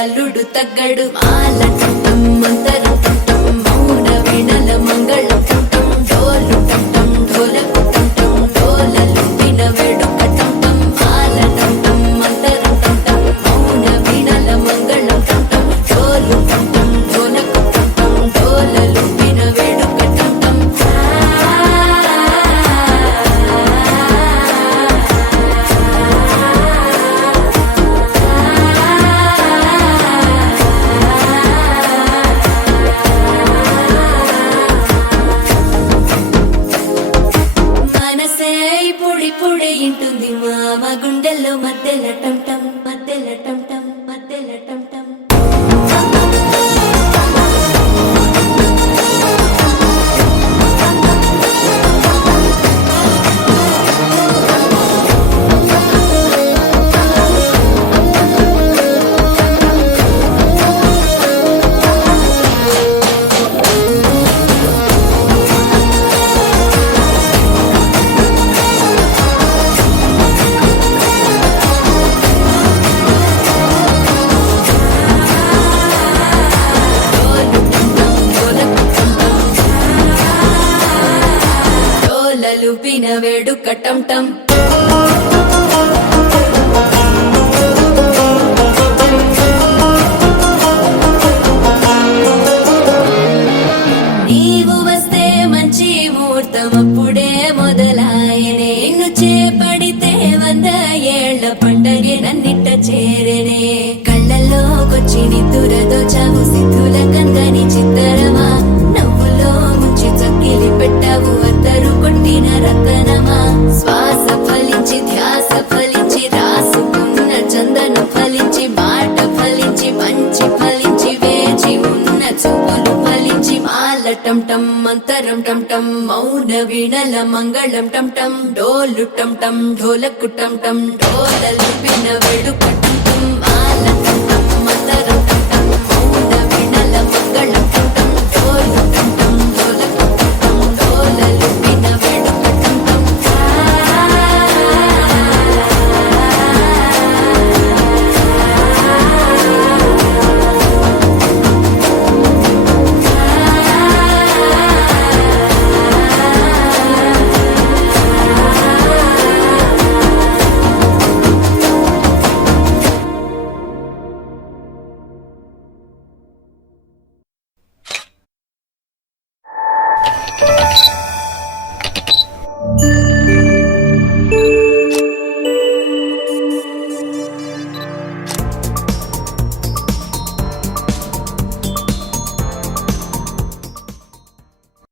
అల్లుడు తగ్గడు మాల టం మంతరం టం మౌన వినల మంగళం టం డోలు టం ఢోలకు టం డోలలు విన వేడుక టం మాల టం మంతరం టం మౌన వినల మంగళం టం డోలు టం ఢోలకు టం డోలలు విన వేడుక టం పొడి ఇంటుంది మామ గుండెల్లో మధ్యల టం టం మధ్యల టం టం మధ్యల టం టం లూపిన వేడుక టం టం నీవు వస్తే మంచి ముహూర్తం అప్పుడే మొదలాయనే నిన్ను చేపడితే 100 ఏళ్ల పండగే నన్నిట్ట చేరనే కళ్ళల్లోకొచ్చి నిద్దురదోచావు సిద్ధుల కందని చిత్తరమా నవ్వులో ముంచి చక్కిలి పెట్టావు అద్దరు కొట్టిన రతనమా శ్వాస ఫలించి ధ్యాస ఫలించి రాసుకున్న చందనం ఫలించి మాట ఫలించి మంచి ఫలించి వేచి ఉన్న చూపులు ఫలించి మాల టం టం మంతరం టం టం మౌన వీణల మంగళం టం టం డోలు టం టం ఢోలకు టం టం డోలలు విన వేడుక టం టం మాల టం టం మంతరం